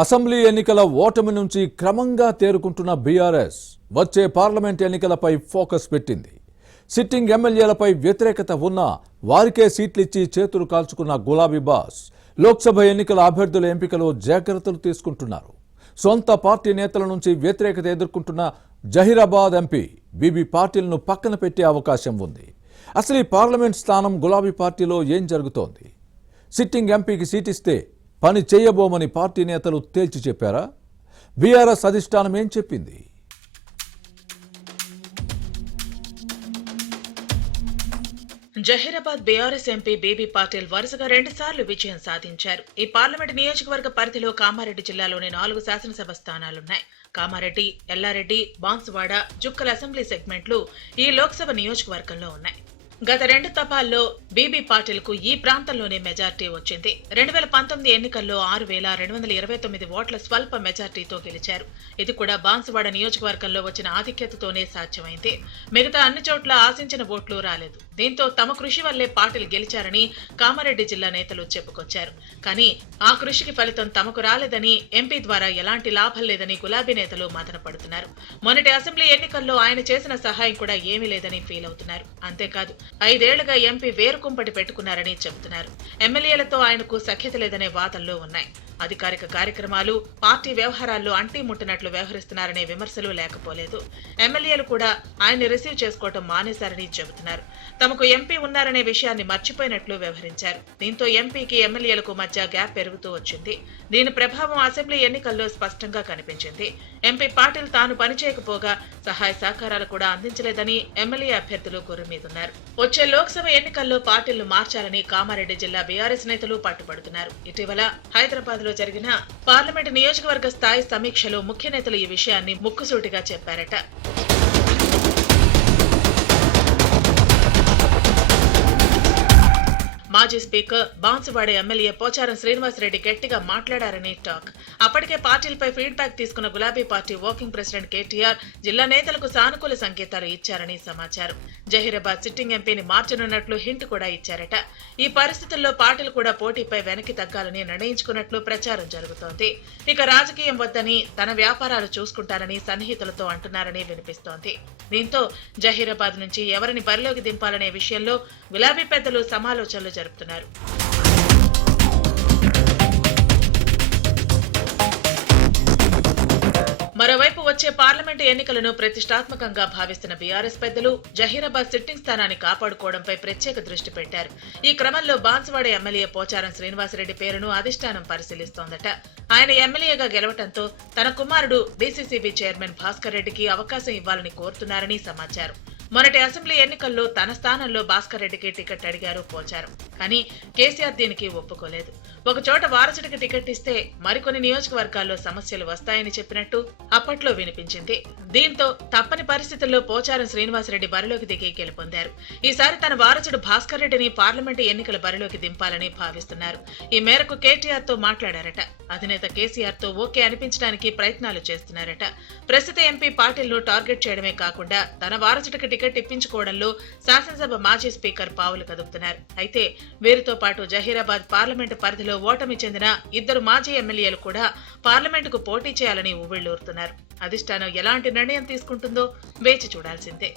Assembly ఎన్నికల ఓటమి నుంచి క్రమంగా తేరుకుంటున్న బీఆర్ఎస్ వచ్చే పార్లమెంట్ ఎన్నికలపై ఫోకస్ పెట్టింది. సిట్టింగ్ ఎమ్మెల్యేలపై వ్యతిరేకత ఉన్నా వారికే సీట్లిచ్చి చేతులు కాల్చుకున్న గులాబీ బాస్ లోక్సభ ఎన్నికల అభ్యర్థుల ఎంపికలో జాగ్రత్తలు తీసుకుంటున్నారు. సొంత పార్టీ నేతల నుంచి వ్యతిరేకత ఎదుర్కొంటున్న జహీరాబాద్ ఎంపీ బీబీ పాటిల్ను పక్కన పెట్టే అవకాశం ఉంది. అసలు ఈ పార్లమెంట్ స్థానం గులాబీ పార్టీలో ఏం జరుగుతోంది? సిట్టింగ్ ఎంపీకి సీటిస్తే పని చేయబోమని పార్టీ నేతలు తేల్చి చెప్పారా? బీఆర్ఎస్ అధిష్టానం ఏం చెప్పింది? జహీరాబాద్ బీఆర్ఎస్ ఎంపీ బీబీ పాటిల్ వరుసగా 2 సార్లు విజయం సాధించారు. ఈ పార్లమెంట్ నియోజకవర్గ పరిధిలో కామారెడ్డి జిల్లాలోని 4 శాసనసభ స్థానాలున్నాయి. కామారెడ్డి, ఎల్లారెడ్డి, బాన్సువాడ, జుక్కల్ అసెంబ్లీ సెగ్మెంట్లు ఈ లోక్సభ నియోజకవర్గంలో ఉన్నాయి. గత 2 తపాల్లో బీబీ పాటిల్ కు ఈ ప్రాంతంలోనే మెజార్టీ వచ్చింది. 2019 ఎన్నికల్లో 6,229 ఓట్ల స్వల్ప మెజార్టీతో గెలిచారు. ఇది కూడా బాన్సువాడ నియోజకవర్గంలో వచ్చిన ఆధిక్యతతోనే సాధ్యమైంది. మిగతా అన్ని చోట్ల ఆశించిన ఓట్లు రాలేదు. దీంతో తమ కృషి వల్లే పాటిల్ గెలిచారని కామారెడ్డి జిల్లా నేతలు చెప్పుకొచ్చారు. కానీ ఆ కృషికి ఫలితం తమకు రాలేదని, ఎంపీ ద్వారా ఎలాంటి లాభం లేదని గులాబీ నేతలు మదనపడుతున్నారు. మొన్నటి అసెంబ్లీ ఎన్నికల్లో ఆయన చేసిన సహాయం కూడా ఏమీ లేదని ఫీల్ అవుతున్నారు. అంతేకాదు 5 ఏళ్లుగా ఎంపీ వేరుకుంపటి పెట్టుకున్నారని చెబుతున్నారు. ఎమ్మెల్యేలతో ఆయనకు సఖ్యత లేదనే వాదనలు ఉన్నాయి. అధికారిక కార్యక్రమాలు, పార్టీ వ్యవహారాల్లో అంటీ ముట్టినట్లు వ్యవహరిస్తున్నారనే విమర్శలు లేకపోలేదు. ఎమ్మెల్యేలు కూడా ఆయన్ని రిసీవ్ చేసుకోవడం మానేశారని చెబుతున్నారు. తమకు ఎంపీ ఉన్నారనే విషయాన్ని మర్చిపోయినట్లు వ్యవహరించారు. దీంతో ఎంపీకి ఎమ్మెల్యేలకు మధ్య గ్యాప్ పెరుగుతూ వచ్చింది. దీని ప్రభావం అసెంబ్లీ ఎన్నికల్లో స్పష్టంగా కనిపించింది. ఎంపీ పాటిల్ తాను పనిచేయకపోగా సహాయ సహకారాలు కూడా అందించలేదని ఎమ్మెల్యే అభ్యర్థులు గుర్రుమీదున్నారు. వచ్చే లోక్సభ ఎన్నికల్లో పాటిల్ను మార్చాలని కామారెడ్డి జిల్లా బీఆర్ఎస్ నేతలు పట్టుబడుతున్నారు. ఇటీవల హైదరాబాద్ లో జరిగిన పార్లమెంట్ నియోజకవర్గ స్థాయి సమీక్షలో ముఖ్య నేతలు ఈ విషయాన్ని ముక్కుసూటిగా చెప్పారట. మాజీ స్పీకర్, బాన్సువాడ ఎమ్మెల్యే పోచారం శ్రీనివాసరెడ్డి గట్టిగా మాట్లాడారని టాక్. అప్పటికే పార్టీలపై ఫీడ్బ్యాక్ తీసుకున్న గులాబీ పార్టీ వర్కింగ్ ప్రెసిడెంట్ కేటీఆర్ జిల్లా నేతలకు సానుకూల సంకేతాలు ఇచ్చారని సమాచారం. జహీరాబాద్ సిట్టింగ్ ఎంపీని మార్చనున్నట్లు హింట్ కూడా ఇచ్చారట. ఈ పరిస్థితుల్లో పార్టీలు కూడా పోటీపై వెనక్కి తగ్గాలని నిర్ణయించుకున్నట్లు ప్రచారం జరుగుతోంది. ఇక రాజకీయం వద్దని తన వ్యాపారాలు చూసుకుంటారని సన్నిహితులతో అంటున్నారని వినిపిస్తోంది. దీంతో జహీరాబాద్ నుంచి ఎవరిని బరిలోకి దింపాలనే విషయంలో గులాబీ పెద్దలు సమాలోచనలు జరుపుతున్నారు. మరోవైపు వచ్చే పార్లమెంటు ఎన్నికలను ప్రతిష్టాత్మకంగా భావిస్తున్న బీఆర్ఎస్ పెద్దలు జహీరాబాద్ సిట్టింగ్ స్థానాన్ని కాపాడుకోవడంపై ప్రత్యేక దృష్టి పెట్టారు. ఈ క్రమంలో బాన్సువాడ ఎమ్మెల్యే పోచారం శ్రీనివాసరెడ్డి పేరును అధిష్టానం పరిశీలిస్తోందట. ఆయన ఎమ్మెల్యేగా గెలవడంతో తన కుమారుడు డీసీసీబీ చైర్మన్ భాస్కర్ రెడ్డికి అవకాశం ఇవ్వాలని కోరుతున్నారని సమాచారం. మొన్నటి అసెంబ్లీ ఎన్నికల్లో తన స్థానంలో భాస్కర్ రెడ్డికి టికెట్ అడిగారు పోచారం. కానీ కేసీఆర్ దీనికి ఒప్పుకోలేదు. ఒకచోట వారసుడికి టికెట్ ఇస్తే మరికొన్ని నియోజకవర్గాల్లో సమస్యలు వస్తాయని చెప్పినట్టు అప్పట్లో వినిపించింది. దీంతో తప్పని పరిస్థితుల్లో పోచారం శ్రీనివాసరెడ్డి బరిలోకి దిగి గెలుపొందారు. ఈసారి తన వారసుడు భాస్కర్ రెడ్డిని పార్లమెంటు ఎన్నికల బరిలోకి దింపాలని భావిస్తున్నారు. ఈ మేరకు కేటీఆర్ తో మాట్లాడారట. అధినేత కేసీఆర్ తో ఓకే అనిపించడానికి ప్రయత్నాలు చేస్తున్నారట. ప్రస్తుత ఎంపీ పాటిల్ను టార్గెట్ చేయడమే కాకుండా తన వారసుడికి టికెట్ ఇప్పించుకోవడంలో శాసనసభ మాజీ స్పీకర్ పావులు కదుపుతున్నారు. అయితే వీరితో పాటు జహీరాబాద్ పార్లమెంటు పరిధిలో ఓటమి చెందిన 2 మాజీ ఎమ్మెల్యేలు కూడా పార్లమెంటుకు పోటీ చేయాలని ఉవ్విళ్లూరుతున్నారు. అధిష్టానం ఎలాంటి నిర్ణయం తీసుకుంటుందో వేచి చూడాల్సిందే.